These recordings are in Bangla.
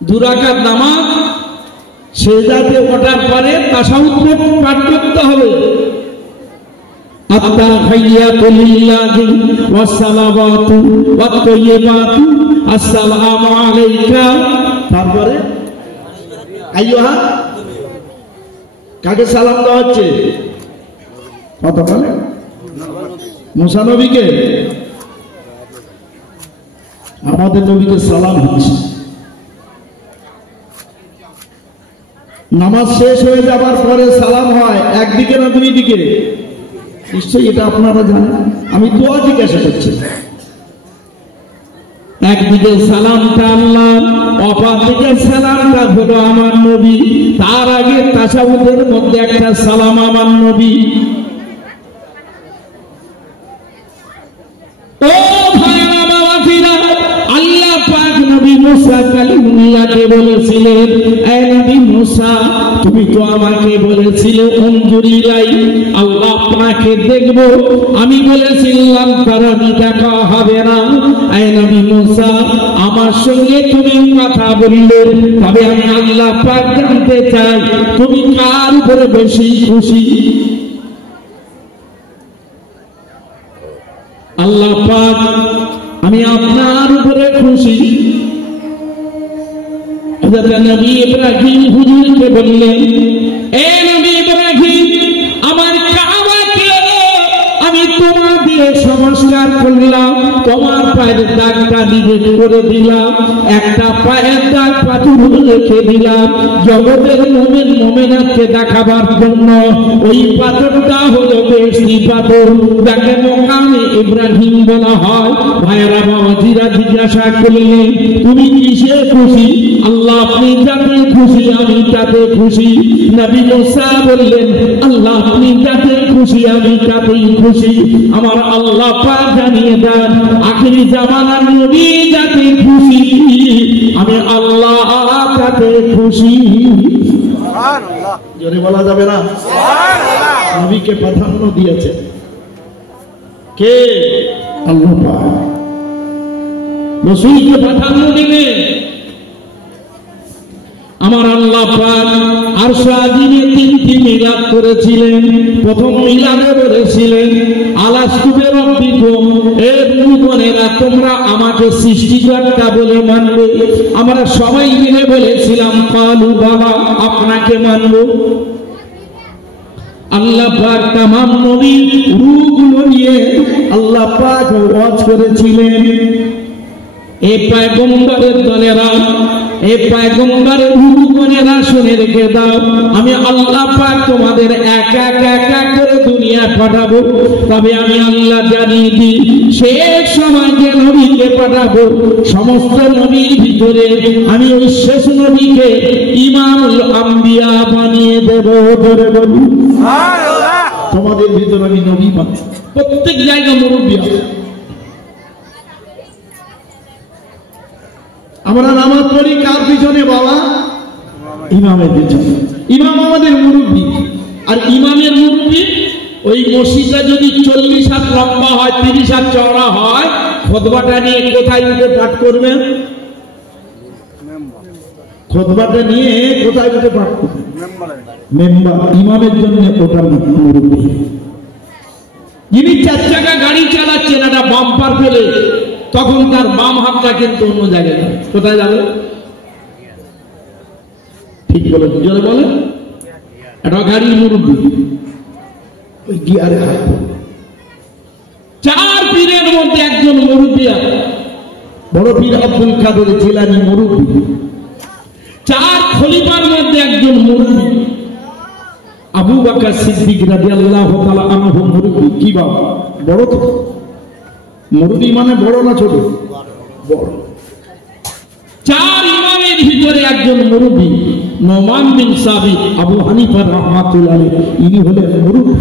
2 রাকাত নামাজ সেজদাতে ওঠার পরে তাশাহুদ পাঠ করতে হবে। আত্তাহিয়াতু লিল্লাহি ওয়াস সালাওয়াতু ওয়াত তাইয়্যিবাতু আসসালামু আলাইকা। তারপরে আইয়ুহা, কাকে সালাম দেওয়া হচ্ছে? কত বলে? মুসা নবীকে। আমাদের নবীকে সালাম হচ্ছে। নামাজ শেষ হয়ে যাবার পরে সালাম হয় একদিকে না 2 দিকে? নিশ্চয়ই এটা আপনারা জানেন, আমি দোয়া জিজ্ঞাসা করছি। একদিকে সালামটা আল্লাহ, অপরদিকে সালামটা হলো আমার নবী। তার আগে তাশাহুদের মধ্যে একটা সালাম আমার নবী। ও ভাইরা বাবাজিরা, আল্লাহ পাক নবী মুসা কালিমুল্লাহকে বলেছিলেন, এই নবী মুসা, তুমি তো আমাকে বলেছিলে অঞ্জুরি লাই, আল্লাহ আপনাকে দেখবো। আমি বলেছিলাম তারানি দেখা হবে না। এই নবী মুসা, আমার সঙ্গে তুমি কথা বললে, তবে আমি আল্লাহ পাক জানতে চাই তুমি কার উপরে বেশি খুশি? আল্লাহ পাক, আমি আপনার উপরে খুশি। হযরত নবী ইব্রাহিম হুজুরকে বললেন, এ নবী ইব্রাহিম, আমার কাবাকে আমি তোমার দিয়ে সংস্কার করলাম, তোমার পায়ের দাগটা নির্দেশ করে দিলাম, একটা পায়ের দাগ পাথর রেখে দিলাম জগতের মুমিন মুমিনাতকে দেখাবার জন্য। ওই পাথরটা হলো বেশি পাথর, যাকে মোকামে ইব্রাহিম বলা হয়। ভাইরা বাবাজিরা জিজ্ঞাসা করলেন, তুমি কিসে খুশি? আল্লাহ আপনি যাতে খুশি আমি তাতে খুশি। নবী মুসা বললেন, আল্লাহ আপনি যাতে খুশি আমি তাতেই খুশি। আমার আল্লাহ পাক জানিয়ে দেন, আখিরি জামানার নবী যাতে খুশি আমি আল্লাহ তাতে খুশি। সুবহানাল্লাহ, জোরে বলা যাবে না? সুবহানাল্লাহ। নবীকে প্রাধান্য দিয়েছে কে? আল্লাহ পাক। রাসূলকে প্রাধান্য দিলে আমার আল্লাহ পাক আরশ আজিমে 3টি মিলাদ করেছিলেন। প্রথম মিলাদে বলেছিলেন, আলাস্তু বিরাব্বিকুম, এ নূতনেরা তোমরা আমাকে সৃষ্টিকর্তা বলে মানবে। আমরা সবাই মিলে বলেছিলাম কালু বাবা, আপনাকে মানব। আল্লাহ পাক তামাম নবীর রূহগুলো নিয়ে আল্লাহ পাক ওয়াজ করেছিলেন, এ পয়গম্বরের দলেরা, এ পয়গম্বরের রূহগণেরা শুনে রেখে দাও, আমি আল্লাহ পাক তোমাদের এক এক এক এক করে দুনিয়া পাঠাবো। তবে আমি আল্লাহ জানিয়ে দিই, শেষ সময় যে নবীকে পাঠাবো, সমস্ত নবীর ভিতরে আমি ওই শেষ নবীকে ইমামুল আম্বিয়া বানিয়ে দেবো। ধরে বলুন সুবহানাল্লাহ। তোমাদের ভিতরে আমি নবী বানাবো। প্রত্যেক জায়গায় মুরব্বী আছে। আমরা নামাজ পড়ি কার পিছনে বাবা? ইমামের পিছনে। ইমাম আমাদের মুরব্বী। আর ইমামের মুরব্বী ওই মসজিদটা যদি 40 হাত লম্বা হয়, 30 হাত চওড়া হয়, খুতবাটা নিয়ে কোথায় উঠে পাঠ করবেন? খুতবাটা নিয়ে কোথায় উঠে পাঠ করবেন? মেম্বার। ইমামের জন্য ওটা মুরব্বী। যিনি 4 চাকা গাড়ি চালাচ্ছেন, একটা বাম্পার ফেলে, তখন তার বাম হাতটা কিন্তু অন্য জায়গায় যাবে। কোথায় যাবে? ঠিক বলে, জোরে বলে। একটা গাড়ির মুরব্বী ওই গিয়ারে হাত। 4 পীরের মধ্যে একজন মুরব্বী, বড় পীর আব্দুল কাদের জিলানী মুরব্বী। 4 খলিফার মধ্যে একজন মুরব্বী, আবু বকর সিদ্দিক রাদিয়াল্লাহু তাআলা আনহু মুরব্বী। কি বাবা, বড় তো মুরব্বী মানে বড় না ছোট? বড়। 4 ইমামের ভিতরে একজন মুরব্বী, নোমান বিন সাবিত আবু হানিফা রাহমাতুল্লাহ আলাইহি, ইনি হলেন মুরব্বী।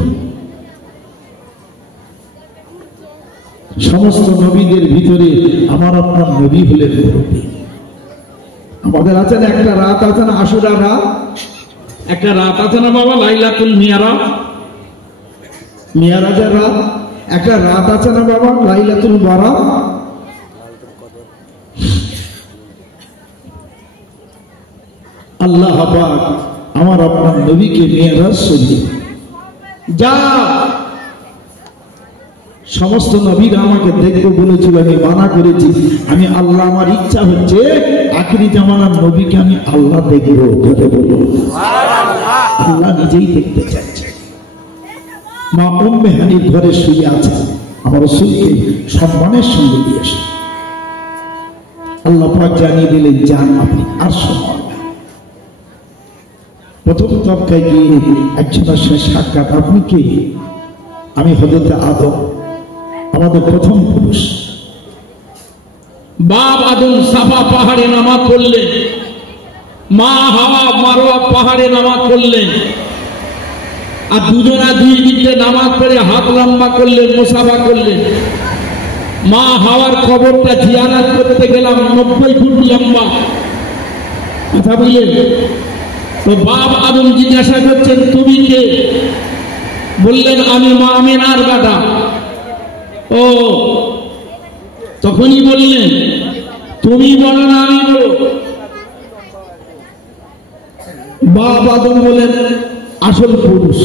সমস্ত নবীদের ভিতরে আমার আপনার নবী হলেন মুরব্বী। আমাদের আছে না একটা রাত আছে না, আশুরা রাত, একটা রাত আছে না বাবা, লাইলাতুল মিরাজ, মিরাজের রাত। একটা রাত আছে না বাবা, লাইলাতুল বারাত। আল্লাহ পাক আমার আপনার নবীকে মেরাজ শরীফ যা সমস্ত নবীরা আমাকে দেখবো বলেছিল, আমি মানা করেছি। আমি আল্লাহ, আমার ইচ্ছা হচ্ছে আখিরি জামানার নবীকে আমি আল্লাহ দেখবো। আল্লাহ নিজেই দেখতে চাইছে। মা উম্মে হানির ঘরে শুয়ে আছে, আমার রাসূলকে সম্মানের সঙ্গে দিয়ে আসে। আল্লাহ পাক জানিয়ে দিলেন, যান আপনি আর সম্মান। প্রথম তবকায় গিয়ে একজনের সাথে সাক্ষাৎ। আপনি কে? আমি হযরত আদম, আমাদের প্রথম পুরুষ। বাপ আদম সাফা পাহাড়ে নামাজ পড়লেন, মা হাওয়া মারওয়া পাহাড়ে নামাজ পড়লেন, আর দুজনা দুই দিকে নামাজ পড়ে হাত লম্বা করলেন, মুসাফা করলেন। মা হাওয়ার কবরটা জিয়ারত করতে গেলাম, 90 ফুট লম্বা। কথা বললেন তো বাপ আদম জিজ্ঞাসা করছেন, তুমি কে? বললেন, আমি মা আমিনার বেটা। ও তখনই বললেন, তুমি বলো না আমি বলো? বাপ আদম বলেন, আসল পুরুষ।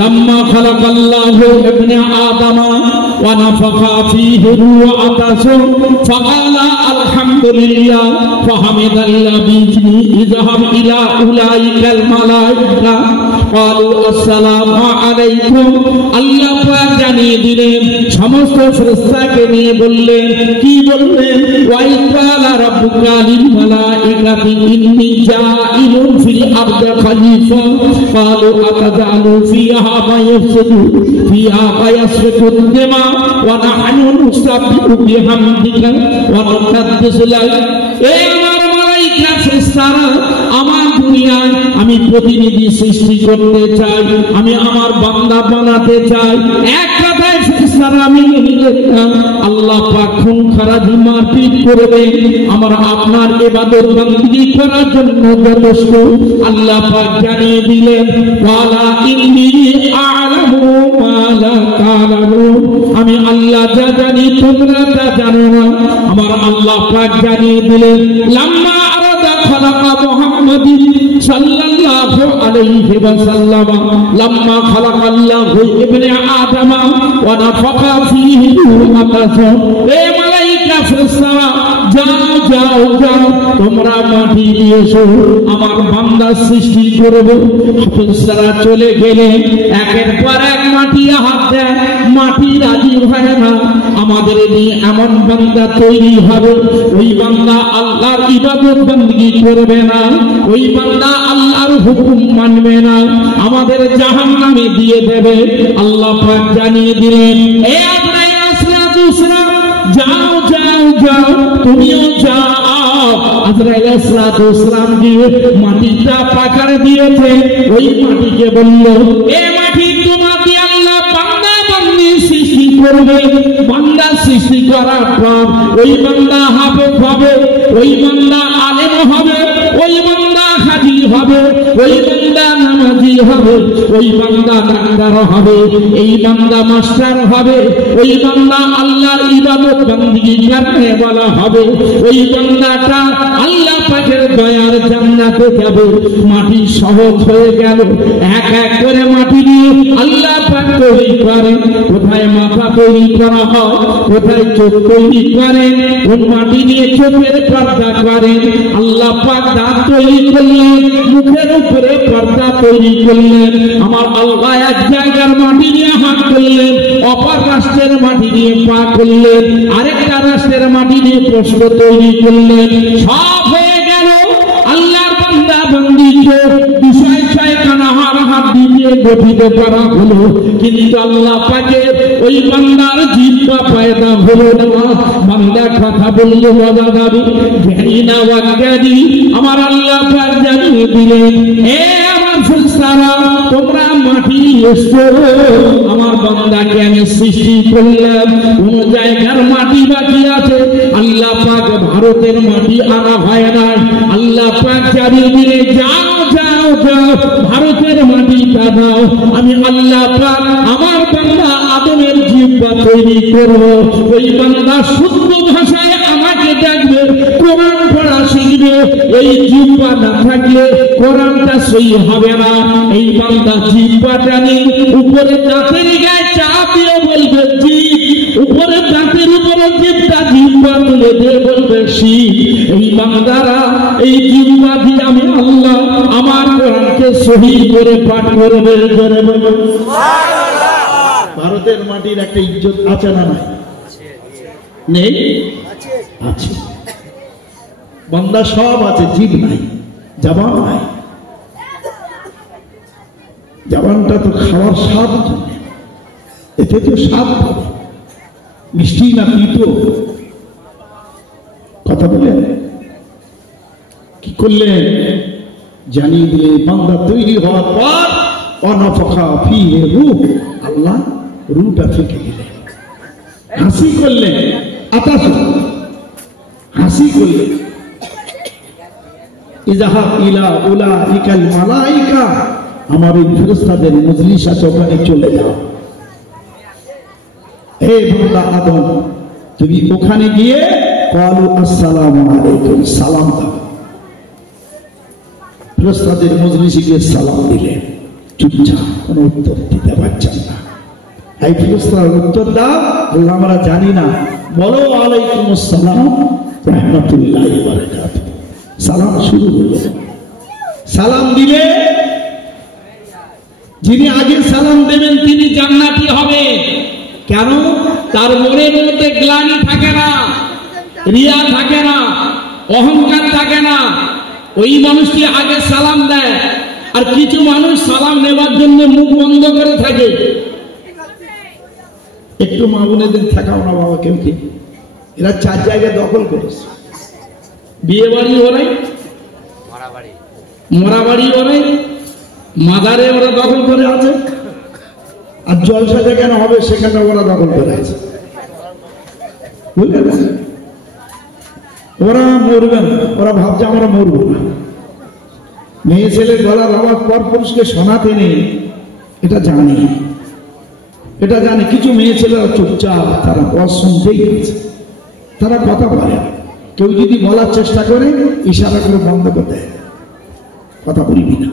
لما خلق الله ابن آدم ونفخ فيه روحه فقال الحمد لله فحمد الذي اذهب إلى أولئك الملائكة قالوا السلام عليكم। আল্লাহ পাক জানিয়ে দিলেন, সমস্ত ফেরেশতাকে নিয়ে বললেন, কি বললেন? ওয়াইদ ক্বালা রাব্বুকা লিল মালাইকাতি ইন্নী জাইলুন ফিল আরদি খলিফা ক্বালু আতাজালু ফিহা মা ইয়াফসুদু ফিহা ওয়া ইয়াসফিকু দিমা ওয়া নাহনু নুসাব্বিহু বিহামদিকা ওয়া নুকাদ্দিসু লাক। এ আমার মালাইকা ফেরেশতারা, আমার দুনিয়ায় আমি প্রতিনিধি সৃষ্টি করতে চাই, আমি আমার বান্দা বানাতে চাই। এক কথায় ফেরেশতারা আমি আল্লাহ পাক খুন খারাজি মারপিট করবে, আমার আপনার ইবাদত বندگی করার জন্য যথেষ্ট। আল্লাহ পাক জানিয়ে দিলেন, ওয়ালা ইন্নী আ'লামু মা লা তা'লামুন। আমি আল্লাহ যা জানি তোমরা তা জানো না। আমার আল্লাহ পাক জানিয়ে দিলেন, লাম্মা আরাদা খালাকা মুহাম্মাদিন সাল্লাল্লাহু আলাইহি ওয়াসাল্লাম লাম্মা খালাকাল্লাহু ইবনে আদম ওয়া নাফাখা ফীহি রূহাহু। এ মালায়েকা ফেরেশতারা, যাও যাও যাও, তোমরা মাটি নিয়ে এসো, আমার বান্দা সৃষ্টি করব। ফেরেশতারা চলে গেলে একের পর এক মাটি হাত দেয়, মাটি রাজি হয় না। আমাদের নিয়ে এমন বান্দা তৈরি হবে, ওই বান্দা আল্লাহর ইবাদত বندگی করবে না, ওই বান্দা আল্লাহর হুকুম মানবে না, আমাদের জাহান্নামে দিয়ে দেবে। আল্লাহ পাক জানিয়ে দিলেন, এ আজরাইল আলাইহিস সালাম, যাও যাও যাও, তুমিও যাও। আজরাইল আলাইহিস সালাম দিয়ে মাটিটা পাকাড়ে দিয়েছে। ওই মাটিকে বলল, এ মাটি, তোমাকে আল্লাহ বান্দা বান্দি সৃষ্টি করবে। বান্দা সৃষ্টি করার পর ওই বান্দা হাফেজ হবে, ওই বান্দা আলেম হবে, ওই বান্দা হাজি হবে, ওই বান্দা নামাজি হবে, ওই বান্দা ডাক্তার হবে, এই বান্দা মাস্টার হবে, ওই বান্দা আল্লাহর ইবাদত বندگی করতে বলা হবে। ওই বান্দাটা আল্লাহ পাকের দয়ার জান্নাতে যাবে। মাটি সহজ হয়ে গেল। এক এক করে মাটি দিয়ে আল্লাহ পাক তৈরি করেন। কোথায় মাথা তৈরি করা হয়, কোথায় চোখ তৈরি করেন, কোন মাটি দিয়ে চোখের পর্দা করেন। আল্লাহ পাক দাঁত তৈরি করলেন, মুখের উপরে পর্দা তৈরি করলেন। আমার আল্লাহ এক জায়গার মাটি দিয়ে হাত করলেন, অপর রাষ্ট্রের মাটি দিয়ে পা করলেন, আরেকটা রাষ্ট্রের মাটি দিয়ে প্রশ্ন তৈরি করলেন। সব হয়ে গেল। আল্লাহর বান্দা বান্দীকে বিষয় ছয়খানা হাত দিয়ে গঠিত করা হলো, কিন্তু আল্লাহ পাকের ওই বান্দার জিহ্বা পয়দা হলো না। বান্দা কথা বললে মজা যাবে, জ্ঞানী না অজ্ঞানী। আমার আল্লাহ পাক জানিয়ে দিলেন, হে আমার ফেরেশতারা, তোমরা মাটি এসো, আমার বান্দাকে আমি সৃষ্টি করলাম। কোন জায়গার মাটি বাকি আছে? আল্লাহ পাক ভারতের মাটি আনা হয় না। আল্লাহ পাক জানিয়ে দিলে, যাও যাও যাও, ভারতের মাটিটা দাও। আমি আল্লাহ পাক আমার বান্দা আদমের জিহ্বা তৈরি করব। ওই বান্দা শুদ্ধ ভাষায় আমাকে ডাকবে, কোরআন এই জিহ্বা না থাকলে কোরআনটা সহি হবে না। এই বান্দা জিহ্বাটা নিয়ে উপরে দাঁতের গায়ে চাপ দিয়ে বলবে জিভ, উপরে দাঁতের উপরে জিভটা জিহ্বা তুলে দিয়ে বলবে শিব। এই বান্দারা এই জিহ্বা দিয়ে আমি আল্লাহ আমার কোরআনকে সহি করে পাঠ করবে। জোরে বলবে সুবহানাল্লাহ। ভারতের মাটির একটা ইজ্জত আছে না নেই? আছে। বান্দা সব আছে, জিভ নাই, জবান নাই। জবানটা তো খাওয়ার স্বাদ, এতে তো স্বাদ পাবে, মিষ্টি না তিতো। কথা বলে কি করলেন জানিয়ে দিলে বান্দা তৈরি হওয়ার পর অনফখা ফিহে রূহ, আল্লাহ রূহটা ফেঁকে দিলেন। হাসি করলেন, আতাস হাসি করলেন, ইজাহাব ইলা উলাইকাল মালাইকা, আমার এই ফেরেশতাদের মজলিস আছে, ওখানে চলে যাও। হে বান্দা আদম, তুমি ওখানে গিয়ে ক্বালু আসসালামু আলাইকুম, সালাম দাও। ফেরেশতাদের মজলিসে গিয়ে সালাম দিলেন, চুপচাপ, কোনো উত্তর দিতে পারছেন না। এই ফেরেশতারা উত্তর দাও, আল্লাহ আমরা জানি না, বলো ওয়ালাইকুম আসসালাম রাহমাতুল্লাহি ওয়া বারাকাতুহু। সালাম শুরু হলো। সালাম দিলে যিনি আগে সালাম দেবেন তিনি জান্নাতি হবে। কেন? তার মনের মধ্যে গ্লানি থাকে না, রিয়া থাকে না, অহংকার থাকে না। ওই মানুষটি আগে সালাম দেয়। আর কিছু মানুষ সালাম নেবার জন্য মুখ বন্ধ করে থাকে। একটু মা বোনেদের থাকাও না বাবা, কেউ কি এরা 4 জায়গায় দখল করেছে। বিয়ে বাড়ি ওরাই, মরা বাড়ি ওরাই, মাদারে ওরা দখল করে আছে, আর জলসা যেখানে হবে সেখানে ওরা দখল করে আছে। বুঝলেন? ওরা মরবে না, ওরা ভাবছে আমরা মরবো না। মেয়ে ছেলের গলার আওয়াজ পর পুরুষকে শোনাতে নেই, এটা জানি, এটা জানে। কিছু মেয়ে ছেলেরা চুপচাপ, তারা শুনতেই গেছে, তারা কথা বলে। কেউ যদি বলার চেষ্টা করে ইশারা করে বন্ধ করতে, কথা বলবি না।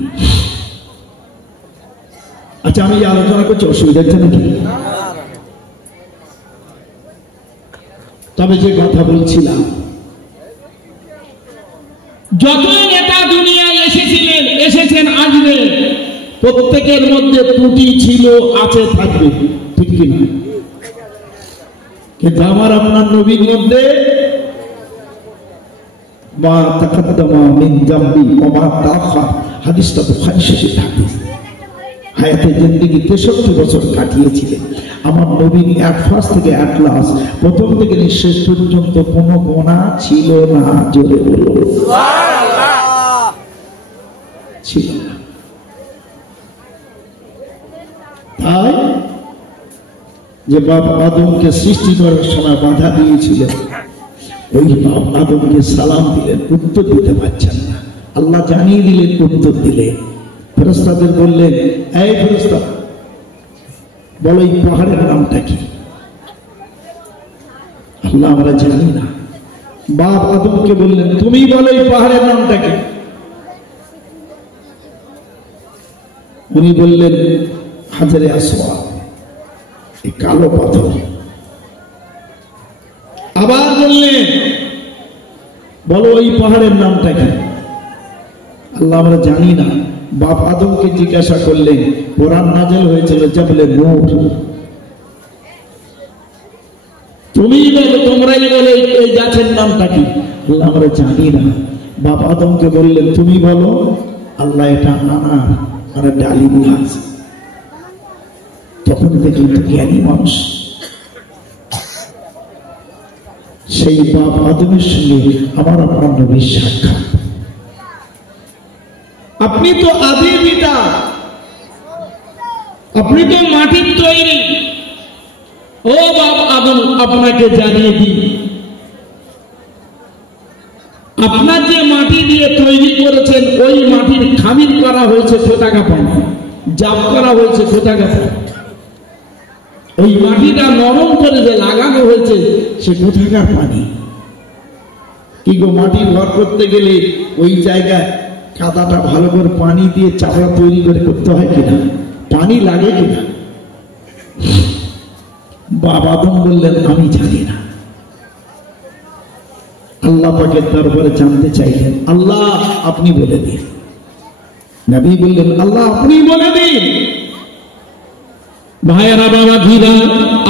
আচ্ছা, আমি আলোচনা করছি, অসুবিধা হচ্ছে নাকি? তবে যে কথা বলছিলাম, যত নেতা দুনিয়ায় এসেছেন আসবেন, প্রত্যেকের মধ্যে ত্রুটি ছিল, আছে, থাকবে, ঠিক কিনা? কিন্তু আমার আপনার নবীর মধ্যে মা তাকাদ্দামা মিন যামবি ওয়া মা তাআখার, হাদিসটা বুখারী শরীফে থাকে। হায়াতে জিন্দেগি 63 বছর কাটিয়েছিলেন আমার নবীর, এক ফাস থেকে এক লাশ, প্রথম থেকে শেষ পর্যন্ত কোনো গুনাহ ছিল না। জোরে বলুন সুবহানাল্লাহ। ছিল না। তাই যে বাপ আদমকে সৃষ্টি করার সময় বাধা দিয়েছিলেন, ওই বাপ আদমকে সালাম দিলেন, উত্তর দিতে পারছেন না। আল্লাহ জানিয়ে দিলেন, উত্তর দিলেন। ফেরেশতাদের বললেন, এই ফেরেশতা বলো এই পাহাড়ের নামটা কি? আল্লাহ আমরা জানি না। বাপ আদমকে বললেন, তুমি বলো এই পাহাড়ের নামটা কি? উনি বললেন, হাজারে আসওয়াদ, এই কালো পাথর। আবার বললেন, বলো এই পাহাড়ের নামটা কি? আল্লাহ আমরা জানি না। বাপ আদমকে জিজ্ঞাসা করলেন, কোরআন নাযিল হয়েছিল জাবলে নূর, তুমি বলো, তোমরাই বলো এই গাছের নামটা কি? আল্লাহ আমরা জানি না। বাপ আদমকে বললেন, তুমি বলো। আল্লাহ এটা আনার আর ডালিম গাছ। তখন দেখলেন তো জ্ঞানী মানুষ, সেই বাপ আদমের সঙ্গে আমার আপনার নবীর সাক্ষাৎ। আপনি তো আদি পিতা, আপনি তো মাটির তৈরি। ও বাপ আদম, আপনাকে জানিয়ে দিই, আপনার যে মাটি দিয়ে তৈরি করেছেন, ওই মাটির খামির করা হয়েছে কোথাকা পানি, জাপ করা হয়েছে কোথাকা পানি। ওই মাটিটা নরম করে যে লাগানো হয়েছে সে কোথাকার পানি। কি গো, মাটির ঘর করতে গেলে ওই জায়গায় কাদাটা ভালো করে পানি দিয়ে চাপড়া তৈরি করে করতে হয় কিনা, পানি লাগে কিনা? বাবা আদম বললেন আমি জানি না। আল্লাহ পাকের দরবারে জানতে চাইলেন, আল্লাহ আপনি বলে দিন। নবী বললেন আল্লাহ আপনি বলে দিন। ভাইয়েরা বাবা ধীরা,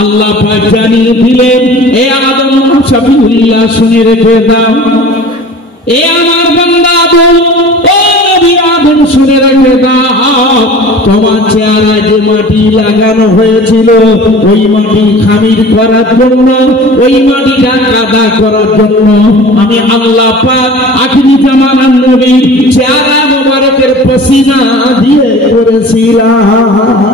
আল্লাহ পাক জানিয়ে দিলেন, এ আদম সাফিউল্লাহ শুনে রেখে দাও, এ আমার বান্দা আদম, ও নবী আদম শুনে রেখে দাও, তোমার চেহারায় যে মাটি লাগানো হয়েছিল ওই মাটি খামির করার জন্য, ওই মাটিটা কাদা করার জন্য আমি আল্লাহ পাক আখিরি জামানার নবীর চেহারা মোবারকের পসিনা দিয়ে করেছিলাম।